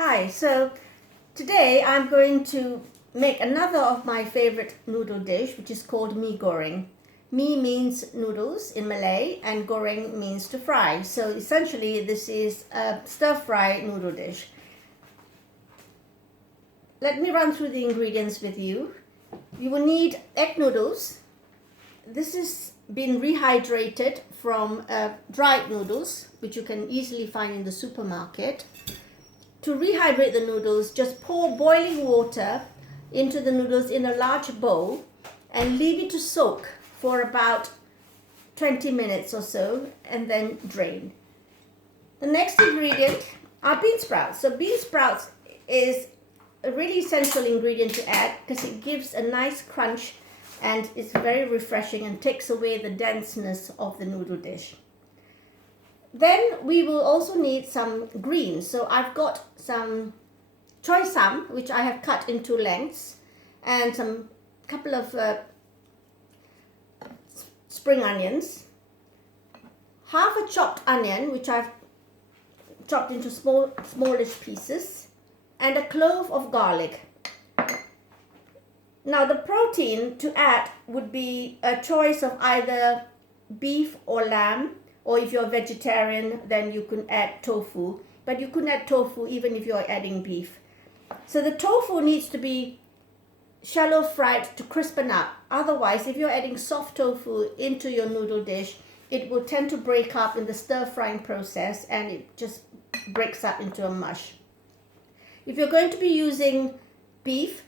Hi, so today I'm going to make another of my favorite noodle dish, which is called Mee Goreng. Mee means noodles in Malay and goreng means to fry. So essentially this is a stir-fry noodle dish. Let me run through the ingredients with you. You will need egg noodles. This has been rehydrated from dried noodles, which you can easily find in the supermarket. To rehydrate the noodles, just pour boiling water into the noodles in a large bowl and leave it to soak for about 20 minutes or so and then drain. The next ingredient are bean sprouts. So bean sprouts is a really essential ingredient to add because it gives a nice crunch and it's very refreshing and takes away the denseness of the noodle dish. Then we will also need some greens. So I've got some choy sam, which I have cut into lengths, and some couple of spring onions, half a chopped onion, which I've chopped into smallish pieces, and a clove of garlic. Now the protein to add would be a choice of either beef or lamb, or if you're vegetarian, then you can add tofu. But you couldn't add tofu even if you're adding beef. So the tofu needs to be shallow fried to crispen up. Otherwise, if you're adding soft tofu into your noodle dish, it will tend to break up in the stir frying process and it just breaks up into a mush. If you're going to be using beef,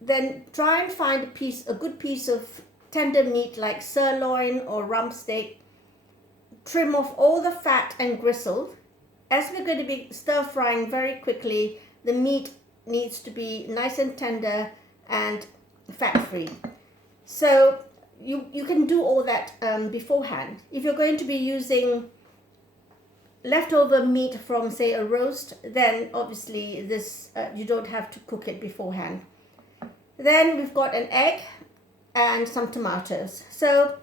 then try and find a good piece of tender meat like sirloin or rump steak. Trim off all the fat and gristle. As we're going to be stir frying very quickly, the meat needs to be nice and tender and fat free. So you can do all that beforehand. If you're going to be using leftover meat from, say, a roast, then obviously this you don't have to cook it beforehand. Then we've got an egg and some tomatoes. So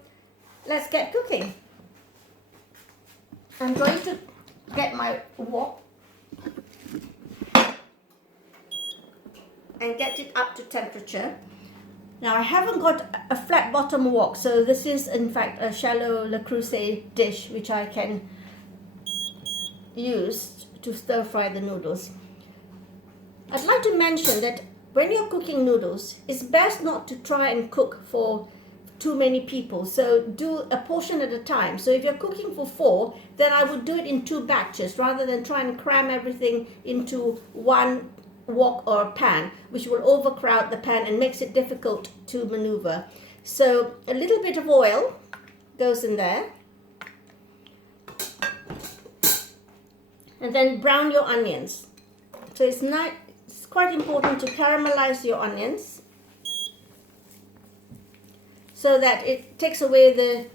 let's get cooking. I'm going to get my wok and get it up to temperature. Now I haven't got a flat bottom wok, so this is in fact a shallow Le Creuset dish which I can use to stir fry the noodles. I'd like to mention that when you're cooking noodles, it's best not to try and cook for too many people, so do a portion at a time. So if you're cooking for 4, then I would do it in 2 batches rather than try and cram everything into one wok or pan, which will overcrowd the pan and makes it difficult to maneuver. So a little bit of oil goes in there, and then brown your onions. So it's quite important to caramelize your onions so that it takes away the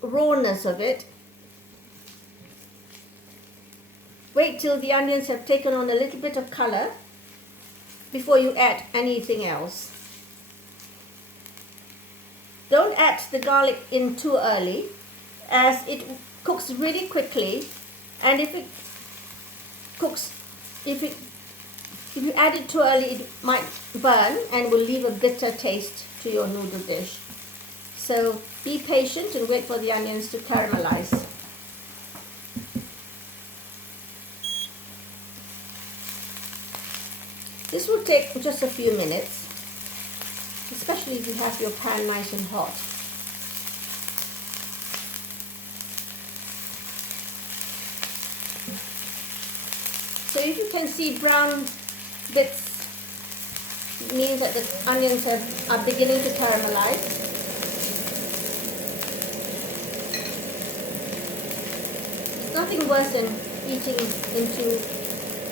rawness of it. Wait till the onions have taken on a little bit of color before you add anything else. Don't add the garlic in too early, as it cooks really quickly, and if you add it too early, it might burn and will leave a bitter taste to your noodle dish. So be patient and wait for the onions to caramelize. This will take just a few minutes, especially if you have your pan nice and hot. So if you can see brown bits, it means that the onions are beginning to caramelize. There's nothing worse than eating into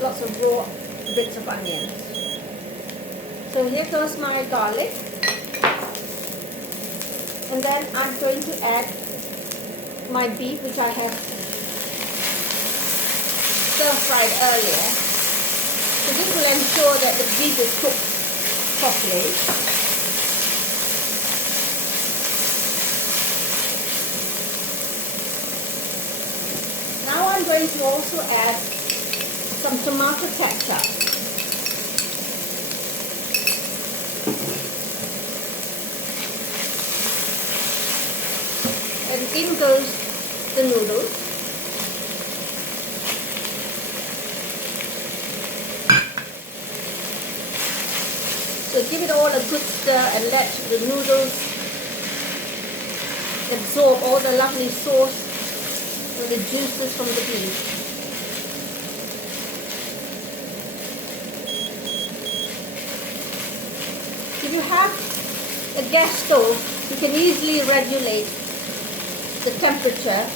lots of raw bits of onions. So here goes my garlic. And then I'm going to add my beef, which I have stir-fried earlier. So this will ensure that the beef is cooked properly. Now I'm going to also add some some tomato ketchup. And in goes the noodles. So give it all a good stir and let the noodles absorb all the lovely sauce and the juices from the beef. If you have a gas stove, you can easily regulate the temperature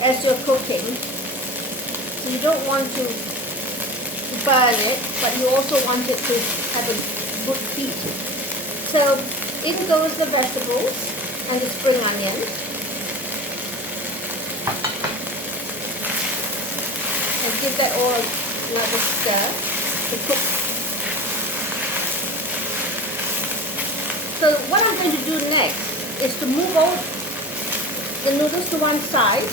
as you're cooking. So you don't want to burn it, but you also want it to have a good heat. So in goes the vegetables and the spring onions. And give that all another stir to cook. So what I'm going to do next is to move all the noodles to one side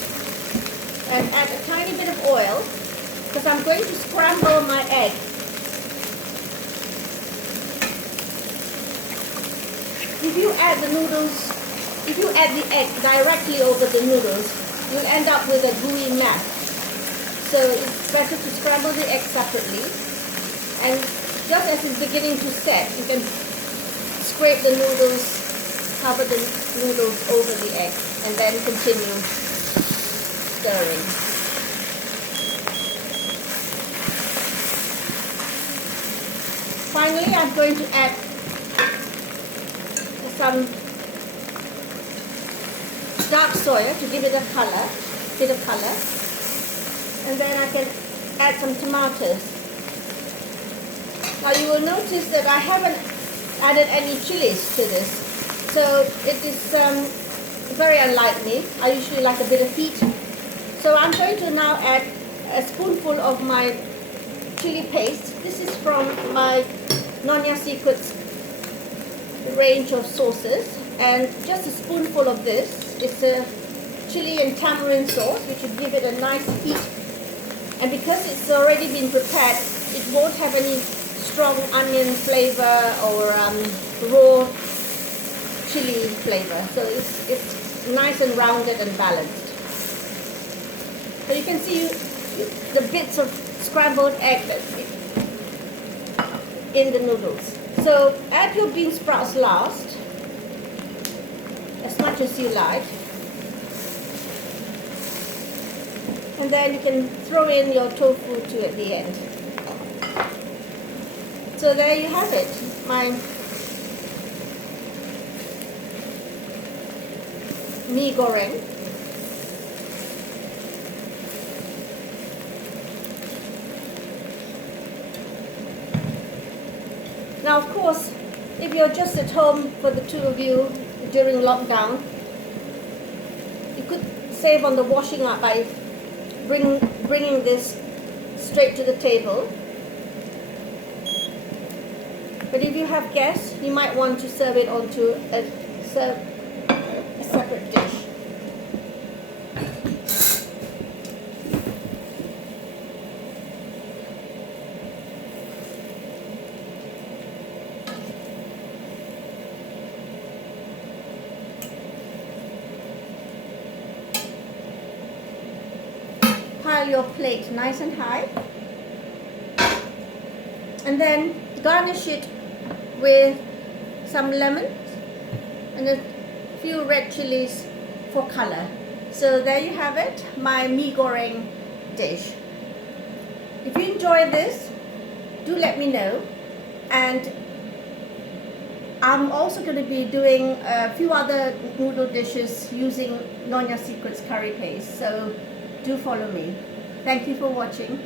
and add a tiny bit of oil because I'm going to scramble my egg. If you add the egg directly over the noodles, you'll end up with a gooey mass. So it's better to scramble the egg separately. And just as it's beginning to set, you can scrape the noodles, cover the noodles over the egg, and then continue stirring. Finally, I'm going to add some dark soya to give it a bit of color, and then I can add some tomatoes. Now you will notice that I haven't added any chilies to this, so it is very unlike me. I usually like a bit of heat. So I'm going to now add a spoonful of my chili paste. This is from my Nyonya Secrets range of sauces, and just a spoonful of this. It's a chili and tamarind sauce, which will give it a nice heat. And because it's already been prepared, it won't have any strong onion flavor or raw chili flavor. So it's nice and rounded and balanced. So you can see the bits of scrambled egg that's in the noodles. So add your bean sprouts last, as much as you like. And then you can throw in your tofu too at the end. So there you have it, my Mee Goreng. Now of course, if you're just at home for the two of you during lockdown, you could save on the washing up by bringing this straight to the table. But if you have guests, you might want to serve it onto a separate dish. Pile your plate nice and high, and then garnish it with some lemon and a few red chilies for color. So there you have it, my Mee Goreng dish. If you enjoy this, do let me know. And I'm also going to be doing a few other noodle dishes using Nyonya Secrets curry paste. So do follow me. Thank you for watching.